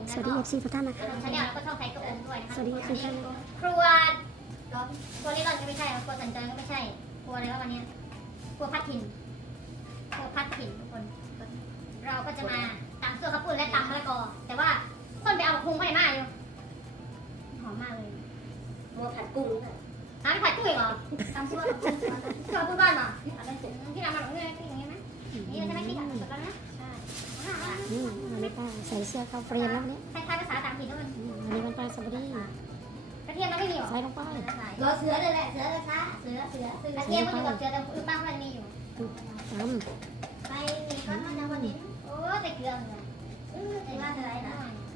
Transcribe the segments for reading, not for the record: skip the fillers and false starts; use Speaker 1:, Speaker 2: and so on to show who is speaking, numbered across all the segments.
Speaker 1: สวัสดี FC ทุกท่านนะคะ
Speaker 2: ชาแนลแล้วก็ช่องไทยตัวเองด้วยนะคะ
Speaker 1: สวัสดี FC ทุกท่านนะคะ
Speaker 2: ครัวครัวนี้เราก็ไม่ใช่ครัวสัญจรก็ไม่ใช่ครัวอะไรวะวันนี้ครัวพัดถิ่นครัวพัดถิ่นทุกคน เราก็จะมาตำเสื้อข้าวปุ้นและตำมะละกอแต่ว่าคนไปเอาพุงไม่ได้มาอยู่หอมมากเลย
Speaker 3: ครัวผัดกุ้งค่ะ
Speaker 2: ไม่ผัดกุ้งอีกเหรอตำเสื้อเสื้อปุ้นบ้านเหรอที่เรามาแบบนี้อย่างนี้ไหมนี่เราจะไม่คิดอ่ะสุดแล้วนะใช่
Speaker 1: วันนี้ป้าใส่เสื้อเข้าเฟรมแล้ววันนี้
Speaker 2: คล้ายๆภาษาต่างถิ่นแล้วมัน
Speaker 1: วันนี้วันปลาสวัสดี
Speaker 2: กระเทียมมันไม่มีหรอ
Speaker 1: ใส่ลงไป
Speaker 3: รอเสือเลยแหละเสือเลยค่ะ
Speaker 2: เสือกระเทียมมันอยู่กับเสือแต่คือบ้านมันมีอยู่
Speaker 1: ต
Speaker 3: ไปมีก้อนมันนะวันนี้
Speaker 2: โอ้ใส่เกลือเลย
Speaker 3: ใส่ว่าอะไรนะ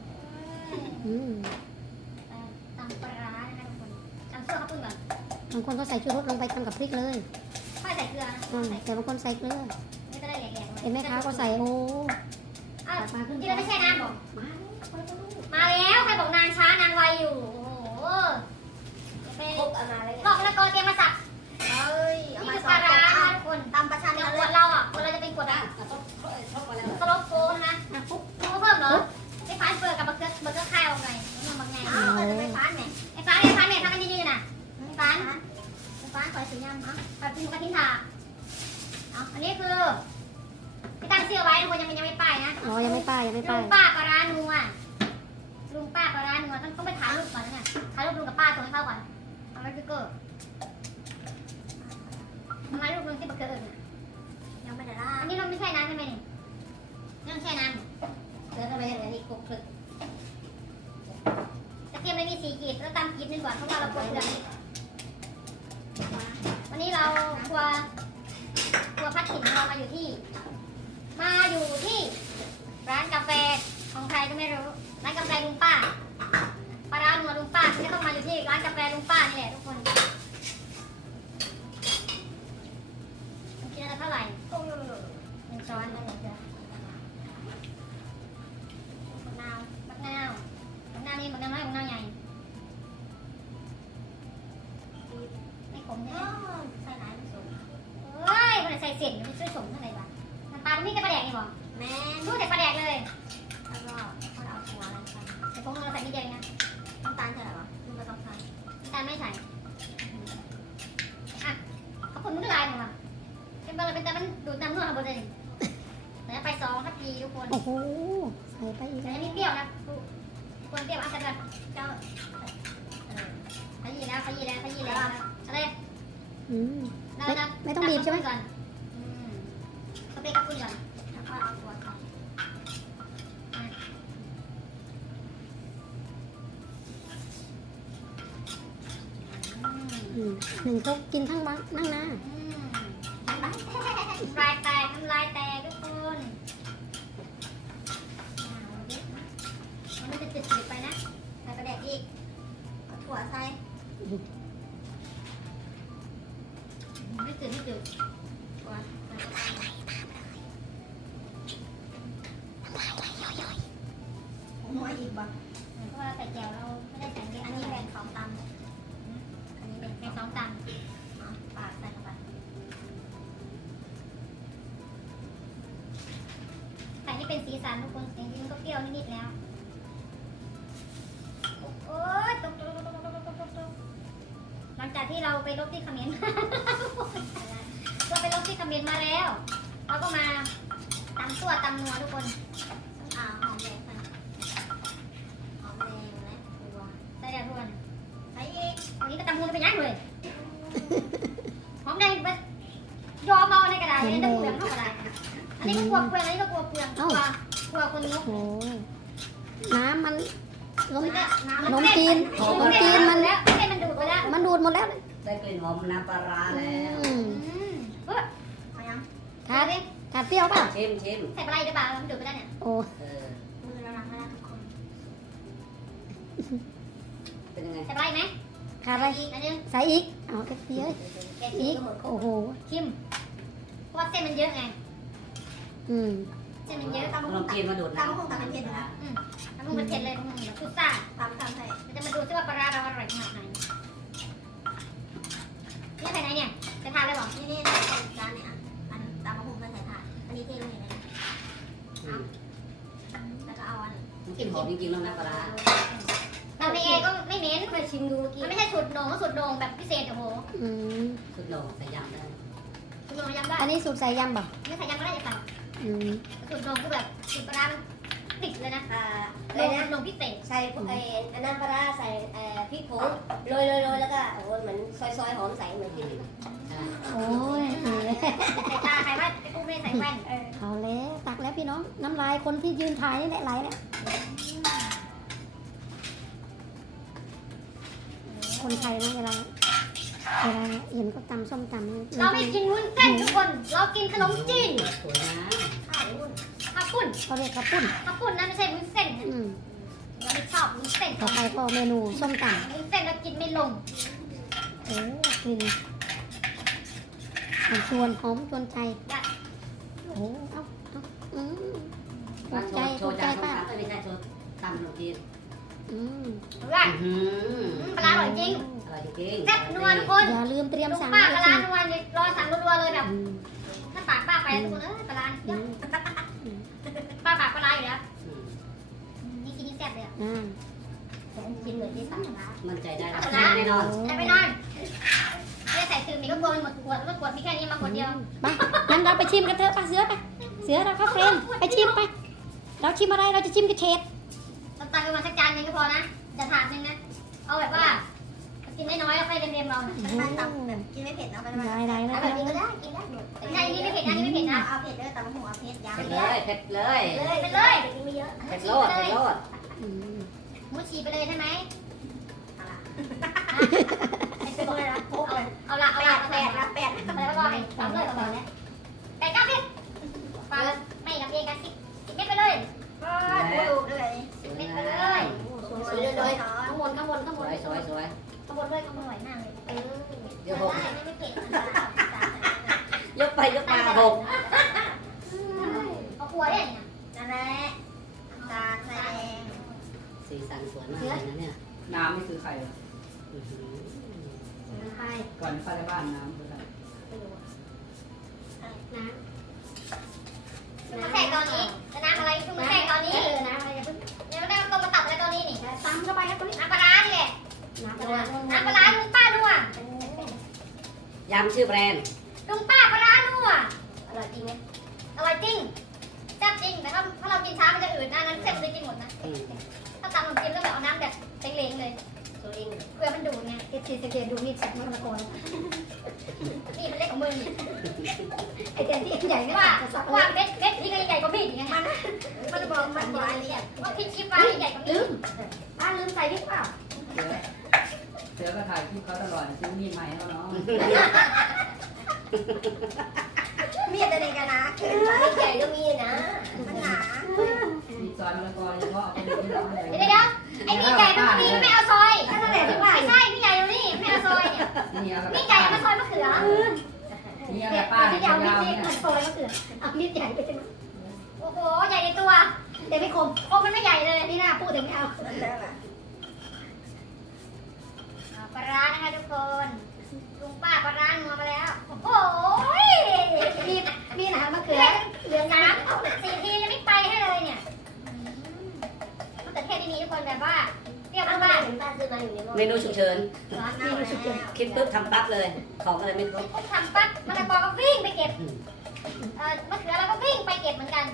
Speaker 2: ตำปลาร้านะคะทุกคนตำเสื้อข้าวปุ้นก่อน
Speaker 1: บางคนก็ใส่ชูรสลงไปทำกับพริกเลย
Speaker 2: ค่อยใส่เกลือนะใส่
Speaker 1: แต่บางคนใส่เกลือ
Speaker 2: ไม่จะได้แหลกๆ
Speaker 1: เห็นแม่ค้าก็ใส่โอ้
Speaker 2: อ้าวที่เราไม่ใช่น้ำบอกมาแล้วใครบอกนานช้านานไวอยู่โอ้โหไป
Speaker 3: พกเอามาเลย
Speaker 2: ลอกแล้วก็เตรียมมาสับ
Speaker 3: เฮ้ยเอา
Speaker 2: นี่
Speaker 3: มา
Speaker 2: คือ
Speaker 3: ส
Speaker 2: ป
Speaker 3: อ
Speaker 2: ลาง ร้า
Speaker 3: เอา
Speaker 2: ทุกคน
Speaker 3: ตำประชัน
Speaker 2: เดี๋ยว
Speaker 3: เอา
Speaker 2: ข
Speaker 3: เล
Speaker 2: วย ดเราอ่ะขวดเราจะเป็นขวดอะ
Speaker 3: ชกมาแล้ว
Speaker 2: สโลปโฟนนะปุ๊บเพิ่มเหรอไอ้ฟ้าเปิดกับเบอร์เกอร์ข้าวไงมันบางไง
Speaker 3: อ้าวจะไปฟ้านเนี่ย
Speaker 2: ไอ้ฟ้าเนี่ยทำกันยืนๆน่ะไอ้ฟ้าขอสียำอ่ะผัดพริกกระทิ้งถาอันนี้คือที่ตั้งชื่อไว้ทุกคนยังไม่ป้ายนะ
Speaker 1: อ๋อยังไม่ป้ายยังไม่
Speaker 2: ลุ
Speaker 1: ป้าย
Speaker 2: งป้าปลาร้านัวลุงป้าปลาร้านัวต้องไปถ่ายรูปก่อนนะเนี่ยถ่ายรูปลุงกับป้าส่งให้เขาก่อนเอาไว้พี่เกอร์ทำไมรูปลุงที่เบอร์เกอร์เนี่ย
Speaker 3: ยังไม่ได้ล่า
Speaker 2: อันนี้เราไม่ใช่น้ำใช่ไหมนี่ไม่ต้องใช่น้
Speaker 3: เสือทำไมอย่างนี้ครบครึก
Speaker 2: ำกระเทียมเลยมี4 ขีดแล้วตำขีดนึงก่อนเพราะว่าเรากลัวเกลือวันนี้เรากลัวพัดถิ่นของเรามาอยู่ที่ร้านกาแฟของใครก็ไม่รู้ร้านกาแฟลุงป้าปลาร้านัวลุงป้าที่ต้องมาอยู่ที่ร้านกาแฟลุงป้านี่แหละทุกคนมันกินอะไรเท่าไหร่1 ช้อนนั่นแหละจ้ะมะนาวนี่มะนาวน้อยมะนาวใหญ่ไม่ขมใช่ไหม
Speaker 3: ใส่ไหนไม่สน
Speaker 2: เฮ้ยมันใส่เส้นมันช่วยสมเท่าไหร่วะน้ำปลาไม่ได้ปลาแดกนี่หรอ
Speaker 3: แม่
Speaker 2: พูดแต่ปลาแดกเลย
Speaker 3: แล้วก็คนเอาหัวอะไรกัน
Speaker 2: แต่พวกเราใส่ไม่เยอะนะ
Speaker 3: น้ำตาลใช่หรอมึงไม่ต้องใส่
Speaker 2: แต่ไม่ใส่อ่ะเขาคนมันก็ลายหนึ่งว่ะเป็นแต่มันดูดน้ำนวดข้างบนเลยแต่ไป2 ทัพพีทุกคน
Speaker 1: โอ้โหใส่ไปอีก
Speaker 2: แต่ไม่เปรี้ยวนะคนเปรี้ยวเอากันเจ้าขยี้แล้วอะไร
Speaker 1: ไม่ต้องบีบใช่ไหม
Speaker 2: ก่อนสเปรย์กับปุ้นก่อน
Speaker 3: แล้วก็เอาตัวใส่
Speaker 1: 1 ครกกินทั้งวันนั่งหน้า
Speaker 2: ลายแตกทำลายแตกทุกคนมันจะจืดๆไปนะใส่ปลาแดกอีก
Speaker 3: เอาถั่วใส่
Speaker 2: ไม่จืด
Speaker 3: ถั่วหัวอีกบ่
Speaker 2: เพราะว่าใส่แก้วเราไม่ได้ใส่เยอะ
Speaker 3: อั
Speaker 2: อั
Speaker 3: น
Speaker 2: น
Speaker 3: นี้
Speaker 2: นี้
Speaker 3: แบ่
Speaker 2: แบ่
Speaker 3: ง
Speaker 2: ง
Speaker 3: ของตำอันนี้แบ่ง
Speaker 2: แบ่ง2 ตัน
Speaker 3: ปากใส่เข้าไป
Speaker 2: ใส่นี่เป็นสีสันทุกคนจริงๆมันก็เปรี้ยวนิดๆแล้วโอ้ยตกหลังจากที่เราไปลบที่เขมร เราไปลบที่เขมรมาแล้วเราก็มาตำตัวตำนัวทุกคน
Speaker 3: หอมแดงใส่หอมแดงและถั่ว
Speaker 2: ใส่เดี๋ยวทุกคน
Speaker 3: ใส่อีก
Speaker 2: อันนี้ก็ตำมูลไปย่างเลย หอมแดงไปยอมเอาในกระดาษเนี่ยจะเปลืองเท่ากับอะไรอันนี้ก็กลัวเปลืองอันนี้ก็กลัวเปลืองกลัวคนงก
Speaker 1: โอ้น้ำมันล้ม
Speaker 2: ข
Speaker 1: นมจีนมัน
Speaker 2: แล้วให้มันดูดไปแล้ว
Speaker 1: มันดูดหมดแล้ว
Speaker 4: ได้กลิ่นหอมน้ำปลาร้าแล้ว
Speaker 2: เฮ้ย
Speaker 3: เอายัง
Speaker 1: ขาดขาดเปรี้ยวป่ะ
Speaker 4: ชิม
Speaker 2: ใส่ปลาไหลหรือเปล่ามันดูดไปแล้วเนี่ย
Speaker 1: โอ้
Speaker 4: เออ
Speaker 3: มือเราล้างให้ทุกคน
Speaker 4: เป็นยังไง
Speaker 2: ใส่ปลาไหลไหม
Speaker 1: ขาดอะไร
Speaker 2: อีกอันนึง
Speaker 1: ใส่อีกเอากระเทียม
Speaker 2: แกะ
Speaker 1: อี
Speaker 2: อี
Speaker 1: ก
Speaker 2: ก
Speaker 1: โอ้โห
Speaker 2: ชิมเพราะว่าเส้นมันเยอะไง เส้นมันเยอะ
Speaker 3: ตำ
Speaker 4: ข
Speaker 3: มะ
Speaker 4: น
Speaker 3: ฮุ่
Speaker 4: ม
Speaker 3: ง
Speaker 4: จีนมาดูด
Speaker 3: ตำมะ
Speaker 4: น้ำ
Speaker 3: ฮุ่งตำเป็นเผ็ดนะ
Speaker 2: น้ำมันเป็นเผ็ดเลยมันแบบซุปซ่า
Speaker 3: ตำใส่
Speaker 2: เราจะมาดูซิว่าปลาร้าเราอร่อยขนาดไหนนี่ใส่ไหนเนี่ยใส่ทานเลยบอก
Speaker 3: นี่จานเนี่ยอันตำมะฮุ่งใส่ถาดอันนี้เทลงในนี้แล้วก็เอาอัน
Speaker 4: มันกลิ่นหอมจริงๆแล้วน้ำปลาร้า
Speaker 2: ตำในเอก็ไม่เหม็น
Speaker 3: เคยชิมดูเมื่อกี้
Speaker 2: มันไม่ใช่สูตรโหน่งก็สูตรโหน่งแบบพิเศษโอ้โห
Speaker 1: อืม
Speaker 4: สุดโหน่งใส่ยำได้
Speaker 2: สูตรโหน่งยำได้
Speaker 1: อันนี้สูตรใส่ยำบ่
Speaker 2: ไม่ใส่ยำก็ได้จะเปล่า
Speaker 1: อืม
Speaker 2: สูตรโหน่งคือแบบสูตรปลาร้ามันติดเลยนะ
Speaker 3: อะไร
Speaker 2: โหน่ง
Speaker 3: นะ
Speaker 2: โหน่งพิเศษ
Speaker 3: ใส่อันน้ำปลาร้าใส่พริกผงโรยแล้วก็โอ้เหมือนซอยหอมใส่เหมือนกิน
Speaker 4: ใช่
Speaker 1: โอ้ย
Speaker 2: ใส่ตาใครว่าไอ้กูไม่ได้ใส่แว่น
Speaker 1: เอาแล้วตักแล้วพี่น้องน้ำลายคนที่ยืนถ่ายนี่แหละไหลแล้วคนไทยนะเวลาเห็นก็ตำส้มตำ
Speaker 2: เราไม่กินวุ้นเส้นทุกคน เรากินขนมจีน
Speaker 4: สวยนะ
Speaker 2: ข้าวปุ้น
Speaker 1: เขาเรียกข้าวปุ้น
Speaker 2: ข้าวปุ้นนะไม่ใช่วุ้นเส้นนะ
Speaker 1: อืม
Speaker 2: เราไม่ชอบวุ้นเส้น
Speaker 1: ต่อไปก็เมนูส้มต
Speaker 2: วุ้นเส้นเรากินไม่ลง
Speaker 1: ำโอ้กลิ่นชวนหอมชวนใจโอ้เอาอืมถูกใจ
Speaker 4: โช
Speaker 1: ถู
Speaker 4: ว์
Speaker 1: กใจ
Speaker 4: จานส้ม
Speaker 1: ป้า
Speaker 4: ตำไม่ใช่โชว์ตำขนมจีน
Speaker 1: อืม
Speaker 2: ว่า ปลาร้าอร่อยจริง
Speaker 4: อร่อยจริง
Speaker 2: แซ่บนัวทุกคน
Speaker 1: อย่าลืมเตรียม
Speaker 2: ลูก
Speaker 1: สั่ง
Speaker 2: ป้า
Speaker 1: ให้
Speaker 2: ปลา
Speaker 1: สิ
Speaker 2: ร้านัวเนี่ยรอสั่งรัวๆเลยแบบ
Speaker 1: อืม
Speaker 2: ถ้าปากป้าไปทุกคนปลาร้า
Speaker 1: อืม
Speaker 2: ป้าปากปลาร้าอยู่แล้ว
Speaker 4: อืม
Speaker 2: นี่กินนี่แซ่บเลยอ่ะ
Speaker 1: อ่า
Speaker 3: กินเหมือนที่สั่งร้าน
Speaker 4: มั่นใจได้
Speaker 2: ปลาร้า
Speaker 4: แน่นอน
Speaker 2: จะไปนอนไม่ได้ใส่ตื่นมีก็กลัวมันหมดขวดแล้วขวดมีแค่นี้มาขวดเดียว
Speaker 1: ไปงั้นเราไปชิมกันเถอะป้าเสือไปเสือเราเข้าเฟรมไปชิมไป เราชิมอะไรเราจะชิมกระเฉด
Speaker 2: น้ำตาลประมาณสักจานนึงก็พอนะจะถาดนึงนะ เอาแบบว่ากินน้อยๆแล้วค่อยเรียมๆเรานะ
Speaker 3: มันต่ำแบบกินไม่เผ็ดนะมัน
Speaker 1: ได้ๆนะ
Speaker 3: แบบนี้ก็ได้กินได้หมด
Speaker 2: ใช่นี่ไม่เผ็ดนะนี่ไม่เผ็ดนะ
Speaker 3: เอาเผ็ดเลยตำหัวเผ็ดยาว
Speaker 4: เผ็ด
Speaker 3: เล
Speaker 4: เลย ยเผ็ดเลย
Speaker 2: ไปเลย
Speaker 3: กินไม่เยอะ
Speaker 4: เผ็ดโลดเผ็ดโลด
Speaker 1: อืม
Speaker 2: มุชีไปเลยใช่ไหม
Speaker 3: ไปเลยนะพกเลย
Speaker 2: เอาละเอาละ
Speaker 3: แปดนะแปด
Speaker 2: ไปแล้วก็ให้ตามเลยก่อนนะไก่ก้าวสิปลาไม่กับเองกันสิเม็ดไปเลย
Speaker 3: ดูด้วย
Speaker 2: เม็ดไปเลย
Speaker 3: สวยเลย
Speaker 2: ข้างบนข้างบนข้าง
Speaker 4: ส
Speaker 2: บน
Speaker 4: วยสวยสวย
Speaker 2: ข้างบนด้วยข้างบนอร่อยมากเลย
Speaker 4: เดี๋ยวหก
Speaker 2: ไม่เผ็ด
Speaker 4: ยกไปยกมาหก
Speaker 2: เอาครัวได้ไง
Speaker 3: นั่นแหละตาแดง
Speaker 4: สีสันสวยมากเลยนะเนี่ย
Speaker 5: น้ำนี่คือใครเหรอ
Speaker 4: อื้อหือ
Speaker 3: ใคร
Speaker 5: ก่อนเข้าในบ้านน้ำคือใคร
Speaker 3: น้
Speaker 2: มาแทรกตอนนี้จะน้ำอะไรคุณมาแทรกตอนนี้น้ำอะไรอย่าเพิ่งยังไม่ได้ต้มมาตัดอะไรตอนนี้นี่
Speaker 3: ำตำเข้าไปแล้วก็นี่
Speaker 2: น้ำปลาร้านี่แหละ
Speaker 3: น้ำปลาร้า
Speaker 2: น้ำปลาร้าลุงป้านัวย
Speaker 4: ำชื่อแบรนด์
Speaker 2: ลุงป้าปลาร้านัว
Speaker 3: อร่อยจริงไหม
Speaker 2: อร่อยจริงแซ่บจริงแต่ถ้าเรากินช้ามันจะอืดนะนั้นเส้นมันจะกินหมดนะ
Speaker 4: อืม
Speaker 2: ถ้าตำขนมจีนก็แบบเอาน้ำแบบเล้งๆเลย
Speaker 3: ตัวเอง
Speaker 2: เกลือมันดูดไง
Speaker 1: เอฟซีสเกตดูมีดสับมะละกอ
Speaker 2: นี่มันเล็กกว่ามือนี่
Speaker 1: ไอแต่ที่ใหญ่ไม่
Speaker 2: ว่า
Speaker 1: ว่าสับ
Speaker 2: ว่าเม็ดนี่ก็ใหญ่กว่ามีดอีกไง
Speaker 3: มันบอกมันบอกอะไรอ่ะ
Speaker 2: ว่าพริกชี้ฟ้าใหญ่กว่ามี
Speaker 1: ลื
Speaker 2: ด
Speaker 1: มป้าลืมใส่พริกเปล่า
Speaker 5: เสือก็ถ่ายคลิปเขาตลอดซื้อมีดใหม่ให้เขาเนาะ
Speaker 3: มีดอะไรกันนะมีดใหญ่ก็มีนะมันหนา
Speaker 5: มีซอยมะละกอเฉพาะเอาไปดูที่เราเลย
Speaker 2: เดี๋ยวไอ้มีดใหญ่มันก็มีไม่เอาซอย
Speaker 1: ถ้าแหละที่ว่า
Speaker 2: ไม่ใช่มีดใหญ่ตรงนี้ไม่เอาซอยเนี่ย
Speaker 5: นี่เอา
Speaker 2: มีดใหญ่มาซอยมะเขือ
Speaker 5: นี่เอา
Speaker 1: เด็ก
Speaker 5: ป้า
Speaker 1: ที่
Speaker 5: เนี่ย
Speaker 1: ยาวมี
Speaker 5: ยาว
Speaker 1: ด
Speaker 5: เนี่ย
Speaker 1: เหมือนโตแล้วก็เกิดเอามีดใหญ่ไปจัง
Speaker 2: โอ้โหใหญ่ในตัว
Speaker 1: แต่ไม่คม
Speaker 2: โอ้มันไม่ใหญ่เลย
Speaker 1: นี่น่าพูดถึงไม่เอา
Speaker 2: ปลาร้านะคะทุกคนลุงป้าปลาร้านัวมาแล้วโอ้โห
Speaker 1: มีหนามะเขือ
Speaker 2: เหลืองน้ำเอา4 ทียังไม่ไปให้เลยเนี่ยมะเขือเทศที่นี่ทุกคนแบบว่าเปรี้ยว
Speaker 3: เอา
Speaker 2: มาก
Speaker 3: เห็นป้าซื้อมาอยู่ในหม้อ
Speaker 4: เมนูฉุกเฉิน
Speaker 3: ร้อนมากเลย
Speaker 4: คิดปุ๊บทำปั๊บเลย ของอะไรไม่ครบ
Speaker 2: ๆปุ๊บทำปั๊บมะละกอก็วิ่งไปเก็บมะเขือเราก็วิ่งไปเก็บเหมือนกัน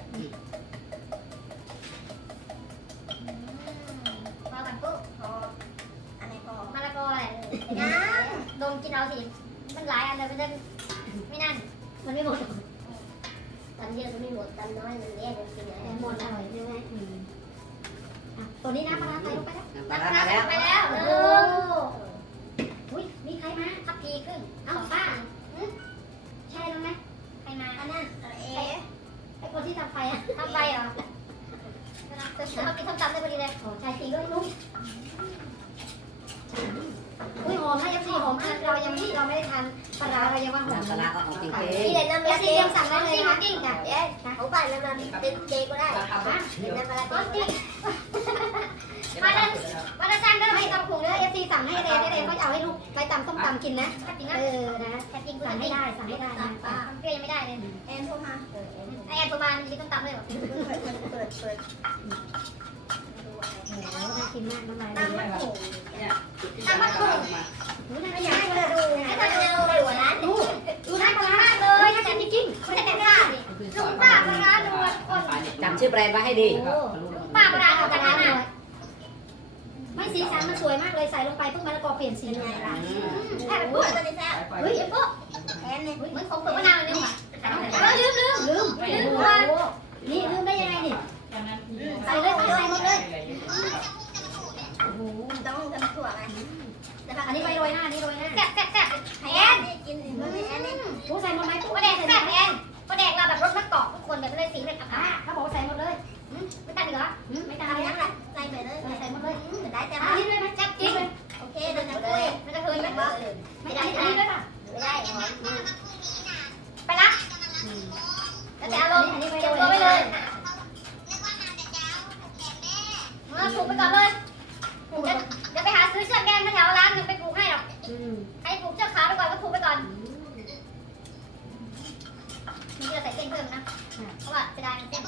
Speaker 2: พอกันปุ๊บ
Speaker 3: พออันไหนพอ
Speaker 2: มะละกออะไรนะดมกินเอาสิมันหลายอันเลยมันจะไม่นั่น
Speaker 1: มันไม่หมด
Speaker 3: ตำเยอะก็ไม่หมดตำน้อยมันแย่กันจริง
Speaker 1: แต่
Speaker 3: นะ
Speaker 1: หมดอร่อยใช่ไหมตัวนี้นะปลาร้าใส่ลงไปแล้ว
Speaker 4: น้ำปลาร้ามาแล้ว
Speaker 2: ไปแล้ว
Speaker 1: โอ้ อุ้ยมีใครมา
Speaker 2: ทัพพีครึ่ง
Speaker 1: เอ้าป้าใช่แล้วไหม
Speaker 2: ใครมา
Speaker 3: อันนั้นเอ๊ะ
Speaker 1: ไอคนที่ทำไฟอ่ะ
Speaker 2: ทำไปเหรอเขากินส้มตำได้พอดีเลย
Speaker 1: โอ้ใช่จริงด้วยลูกอุ้ยหอมนะยังสีหอมนะเรายังไม่เราไม่ได้ทานปลาร้าเรายังว่าหอม
Speaker 4: น้ำปลาร้าก็ของจริง
Speaker 3: นี่เลยน้ำ
Speaker 1: เอ
Speaker 3: ยา
Speaker 1: ฟซี
Speaker 3: เจ๊
Speaker 1: ยังสั่งได้เลยนะ
Speaker 2: จริง
Speaker 1: จ้ะ
Speaker 3: เอ๊ะของป้าน้ำมันเป็นเจก็ได้
Speaker 5: ราคาแบบเดียว
Speaker 3: น้ำปลา
Speaker 2: ก้อนจ
Speaker 3: เจ๊
Speaker 2: ริงมาเลยมาเลยสั่งเด้อ
Speaker 1: ไม่
Speaker 2: ไม่ต้อง
Speaker 1: ตำพุงเด้อเอฟซีสั่งให้เลยเขาจะเอาให้ลูกไปตำส้มตำกินนะ
Speaker 2: ถ้าจริงนะ
Speaker 1: เออนะ
Speaker 2: ถ้าจริงกู
Speaker 1: สั่ง
Speaker 2: ไม่
Speaker 1: ให้
Speaker 2: ได้
Speaker 1: ได้สั่งให้ได้นะ
Speaker 2: เปรี้ยวยังไม่ได้เลย
Speaker 3: แอนโทรมา
Speaker 2: ไอแอนประมาณมีส้มตำเลยหรอ
Speaker 3: เปิด
Speaker 1: นมากน้ำลาย
Speaker 3: ตามมันโผล่
Speaker 5: เนี่ยจุดที่
Speaker 2: ตามมาถูก
Speaker 5: มา
Speaker 1: รู้นะ
Speaker 3: ไม่
Speaker 1: อ
Speaker 3: อยาก
Speaker 1: ยาก
Speaker 3: ให้เราดูนะถ้าเราไปหัวร้าน
Speaker 1: ดูดูน่าปลาร้าเลยน่าจะจริง
Speaker 2: ไม่ได้แต่งหน้าดิลุงป้าปลาร้าดูคน
Speaker 4: จำชื่อแบรนด์ไว้ให้ดี
Speaker 2: ป้าปลาร้าดูกันนะ
Speaker 1: ไม่สีสันมันสวยมากเลยใส่ลงไปเพิ่งมะละกอเปลี่ยนสี
Speaker 3: เป็นไงล่ะ
Speaker 2: แค่แบบพูด
Speaker 3: ตอนนี้แซ่บ
Speaker 1: เฮ้ยปุ๊บ
Speaker 3: แทนเนี่ย
Speaker 2: เหมือนของเปิดมะนาวเลยว่ะ
Speaker 1: ลืมนี่ลืมได้ยังไงนี่ใส่เลยใส่หมดเลยโอ้โห
Speaker 3: ต้องทำถั่วไหม
Speaker 1: อันนี้ไปโรยหน้านี่โรยหน้า
Speaker 2: แซ่บแซ่บแซ่บ
Speaker 3: แทนนี่กินสิมันแทนนี่
Speaker 1: ผู้ใส่หมดไหมผู้
Speaker 2: ปลา
Speaker 1: ใส่
Speaker 2: แดกแซ่บแอนปลาแดกเราแบบรสมะกอกทุกคนแบบเลยสีเลยอ่ะ
Speaker 1: เขาบอกใส่หมดเลย
Speaker 2: ไม่ตัดเหรอ
Speaker 1: ไม่ตา
Speaker 3: ทำ
Speaker 1: ม
Speaker 3: ยัง
Speaker 1: นะ
Speaker 3: ไงใส่ไปเลย
Speaker 1: ใส่หมดเลย
Speaker 3: ได้แต่
Speaker 1: อันนี้ด้วยไหม
Speaker 2: แซ่บจริง
Speaker 3: โอเคเดินทางเลย
Speaker 2: มันจะเคยไหม
Speaker 1: ไม่ได้อันนี้ด้วยป่ะ
Speaker 3: ไม่ได้หรอ
Speaker 2: ไปละแล้วแต่อารมณ์เก็บตัวไว้เลยปลูกไปก่อนเลยเดี๋ยวไปหาซื้อเชือกแดงแถวร้านหนึ่งไปปลูกให้หรอกให้ปลูกเชือกขาวไปก่อนก็ปลูกไปก่อนนี่เราใส่เส้นเพิ่มนะเพราะว่าจะได้เส้น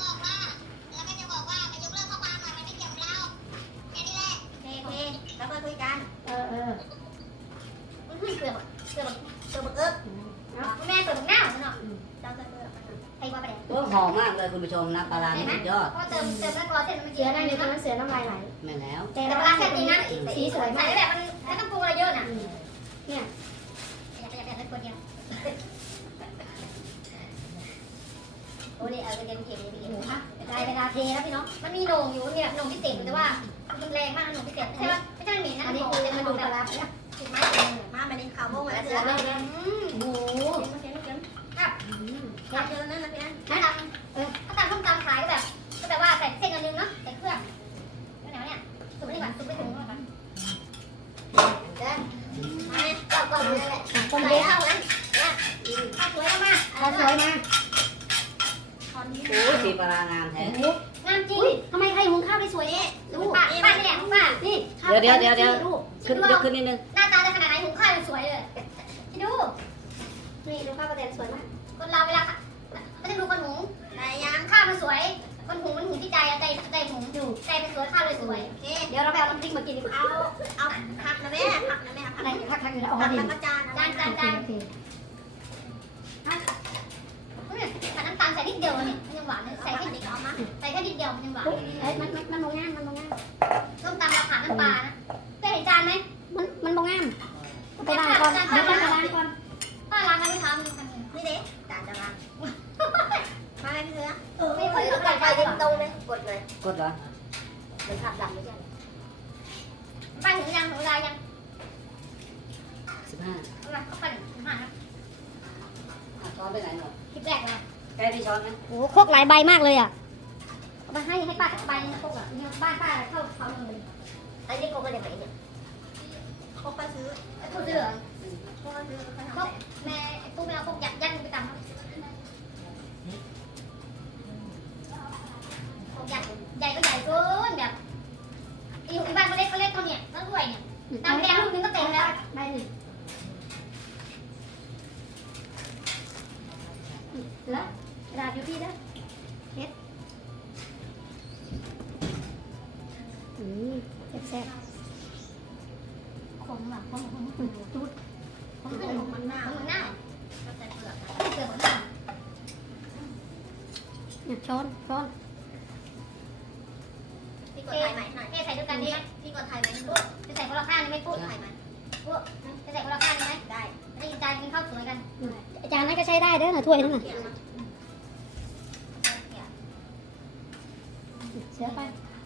Speaker 2: โอเค
Speaker 3: แล้วก็คุยกัน
Speaker 1: เออ
Speaker 2: เกลือเกลือ
Speaker 3: ตัวบึกเอิบ
Speaker 2: แม่เกลือหน้าเนาะ
Speaker 3: เจ้าจะเลือก
Speaker 2: ไอ้ว่าไปไหน
Speaker 4: โอ้หอมมากเลยคุณผู้ชมนะปลาร้านี่สุดยอด
Speaker 2: เพราะเติมแล้วก็เส้นมัน
Speaker 1: เสือได้เลยตอนนั้นเสือน้ำลายไหล
Speaker 4: แม่แล้ว
Speaker 1: แต่
Speaker 2: แต่ปลาแซ่บจริงนะ
Speaker 1: สีสวย
Speaker 2: ใส่
Speaker 1: มาก
Speaker 2: แบบมันไม่ต้องปรุงอะไรเยอะนะ
Speaker 1: เนี่ย
Speaker 2: อยากได้คนเดียวโอ้ยเอาเดียวเก็บเลยพี่
Speaker 1: โอ้โห
Speaker 2: ได้เวลาเทแล้วพี่น้องมันมีโหน่งอยู่เนี่ยโหน่งพิเศษแต่ว่ามันแรงมากโหน่งพิเศษใช่ปะไม่ใช่เหม็นนะ
Speaker 1: อันนี้
Speaker 2: โห
Speaker 1: คือ
Speaker 2: น่ง
Speaker 1: มา
Speaker 2: มัน
Speaker 1: ดู
Speaker 2: ดู
Speaker 1: ป
Speaker 2: แบ
Speaker 1: ลา
Speaker 2: บ
Speaker 1: ร้า
Speaker 3: ติดไม้มามาดินขาวโบ้งแล้ว
Speaker 1: เสื
Speaker 3: เสื
Speaker 1: อ
Speaker 3: อ
Speaker 1: เล
Speaker 3: เลย ย
Speaker 1: โอ้โห
Speaker 3: ข้าวเจอนั่นนะพี่อัน
Speaker 2: ถ้าตำส้มตำขายก็แบบว่าใส่เส้นอันนึงเนาะใส่เครื่องแล้วไหนเนี่ยสุกไม่ดีกว่าสุกไม่ถึงก่อน
Speaker 3: เดินมาก่อนนั่นแหละ
Speaker 1: ต้ม
Speaker 3: ใส่
Speaker 1: เยอะ
Speaker 3: เข้านั้น
Speaker 2: ข้าวสวยมาก
Speaker 1: ข้าวสวยมา
Speaker 3: ตอนนี้
Speaker 4: โอ้ยสีปลาร้างามแท้
Speaker 1: โอ้โห
Speaker 2: งามจริง
Speaker 1: อุ้ยทำไมใครหุงข้าวได้สวยเนี่ย
Speaker 2: ดูป้านี่แหละป้า
Speaker 1: นี่
Speaker 4: เดี๋ยว
Speaker 1: ดู
Speaker 4: ขึ้นยกขึ้นนิดนึง
Speaker 2: หน้าตาจะขนาดไหนหุงข้าวสวยเลยที่ดู
Speaker 1: นี่ดูข้าวกระเด็นสวยมาก
Speaker 2: คนเราเวลาก็จะดูคนหุง
Speaker 3: แต่ยัง
Speaker 2: ข้าวมันสวย คนหุงมันหุงที่ใจใจหุงอยู่ใจมันสวยข้าวเลยสวย
Speaker 3: โอเค
Speaker 1: เดี๋ยวเราไปเอาน้ำพริกมากินดีกว่า
Speaker 3: เอาผักนะแม่ผักนะแม่ผัก
Speaker 1: อะไรพักๆอยู่แล้วอ๋อ
Speaker 3: ผัก
Speaker 1: ดี
Speaker 3: แล้วก็จานนะ
Speaker 1: โอเค
Speaker 2: เนี่ยแต่น้ำตาลใส่นิดเดียวเนี่ยมันยังหวานเลยใส่แค่นิดเดียวมาใส่แค่นิดเดียวมันยังหวาน
Speaker 1: เอ้ยมันมองง่ามมันมองง่าม
Speaker 2: ส้มตำเราขาดน้ำปลานะเคยเห็นจานไหม
Speaker 1: มันมองง่ามไปล้างก่อนเดี๋ยวไปล้างก่อน
Speaker 2: ป้าล้างให้ลูกค้ามันทำยังไง
Speaker 3: นี่เด็กจานจะมามาไหมพี่เสือ
Speaker 2: ไม่ค่อยเข้าใจ
Speaker 3: ไปดินตรงเลยกดเลย
Speaker 4: กดเหรอ
Speaker 3: เป็นผักดำไม่ใช่
Speaker 2: ป้าถึงยังถึงเวลายัง
Speaker 4: 15
Speaker 2: เอามาเข้าไปถึงมานะ
Speaker 4: ช้อนไปไหนหมด
Speaker 2: คลิปแรกเลย
Speaker 4: ใกล้พี่ช้อนนะ
Speaker 1: โอ้โคกหลายใบมากเลยอ่ะ
Speaker 2: เอามาให้ป้าใบนึงพวกอ่ะบ้านป้าเข้าเขาเลย
Speaker 3: อันนี้โกก็ได้ไหมเนี่ยโกไปซื้อ
Speaker 2: ไอ้ผู้เสือ
Speaker 3: โกซื้อไป
Speaker 2: พวกแม่ไอ้ผู้แม่พวกยัดไปตำพวกยัดใหญ่ก็ใหญ่เกินแบบอีบ้านก็เล็กก็เล็กเท่าเนี่ยแล้วด้วยเนี่ยตำแดงลูกนึงก็เต็มแล้ว
Speaker 1: ใบหนึ่งแล้วกระดาษอยู่ที่แล้วเฮ็ดแซ่บ
Speaker 2: ขมอ่ะขมจุดขม
Speaker 3: ขนมมันหน้า
Speaker 2: ขมหน้า
Speaker 3: ก็ใส่เปลือก
Speaker 2: เกลือหมดหน้า
Speaker 1: ๆช้อน
Speaker 3: พี่กดถ่ายใหม่หน่อย
Speaker 2: ใส่ด้วยกันดีไหม
Speaker 3: พี่กดถ่ายใหม่ปุ๊บ
Speaker 2: จะใส่คนละข้างนี่ไหมปุ๊บ
Speaker 3: ถ่ายใหม่
Speaker 2: ปุ๊บจะใส่คนละข้างนี่ไหม
Speaker 3: ได้
Speaker 2: ได้กินจานกินข้าวสวยกัน
Speaker 1: อาจารย์นั้นก็ใช้ได้เด้อนะถ้วยนั่นน่ะ
Speaker 3: เขียนมา
Speaker 1: เสือไป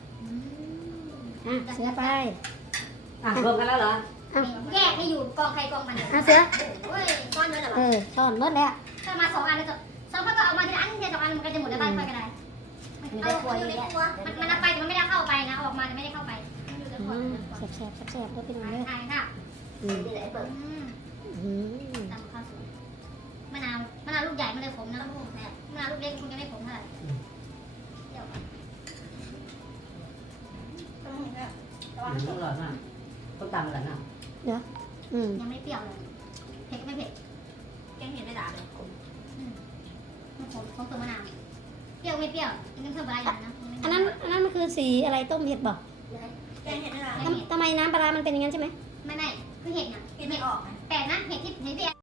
Speaker 1: เสือไป
Speaker 4: รวมกันแล้วเหรอ
Speaker 2: แยกให้อยู่กองใครกองมัน
Speaker 1: เสือ
Speaker 2: เฮ้ย
Speaker 3: ก้อนเนื้อเหรอ
Speaker 1: ช้อนหมดแล้ว
Speaker 2: ถ้ามา2 อันแล้วสองก็เอามาทีละอันเดียว2 อันมันก็จะหมดแล้วบ้านค่อยก็ได้เอาอยู่ในครัวมันเอาไปแต่มันไม่ได้เข้าไปนะออกมาแต่ไม่ได้เข้าไปมันอยู่ในครัว
Speaker 1: แซ่บด้วยพี่น้องเลย
Speaker 2: ใช่ค่ะ
Speaker 3: นี่แหละเปิด
Speaker 2: ตำข้าวสวยมะนาวลูกใหญ่มันเลยขมนะลูกมะนาวลูกเล็กคุณจะไม่ขมเท่าไหร่เดี๋ยว
Speaker 4: อร่อยมากต้มตำอร่อยมาก
Speaker 2: ยังไม่เปรี้ยวเลยเผ็ดก็ไม่เผ็ด
Speaker 3: แกงเห็ดไม่ด่าเลย
Speaker 2: มันขมของตัวมะนาวเปรี้ยวไม่เปรี้ยวยังเพิ่มอะไรอย่างนะ
Speaker 1: อันนั้นมันคือสีอะไรต้มเห็ดบอก
Speaker 3: แกงเห็ดไม่ด่า
Speaker 2: น้ำปลาร้ามันเป็นอย่างนั้นใช่ไหมไม่คือเห็ดน่ะเห็ดไม่ออกแปลกนะเห็ดที่เห็ดที่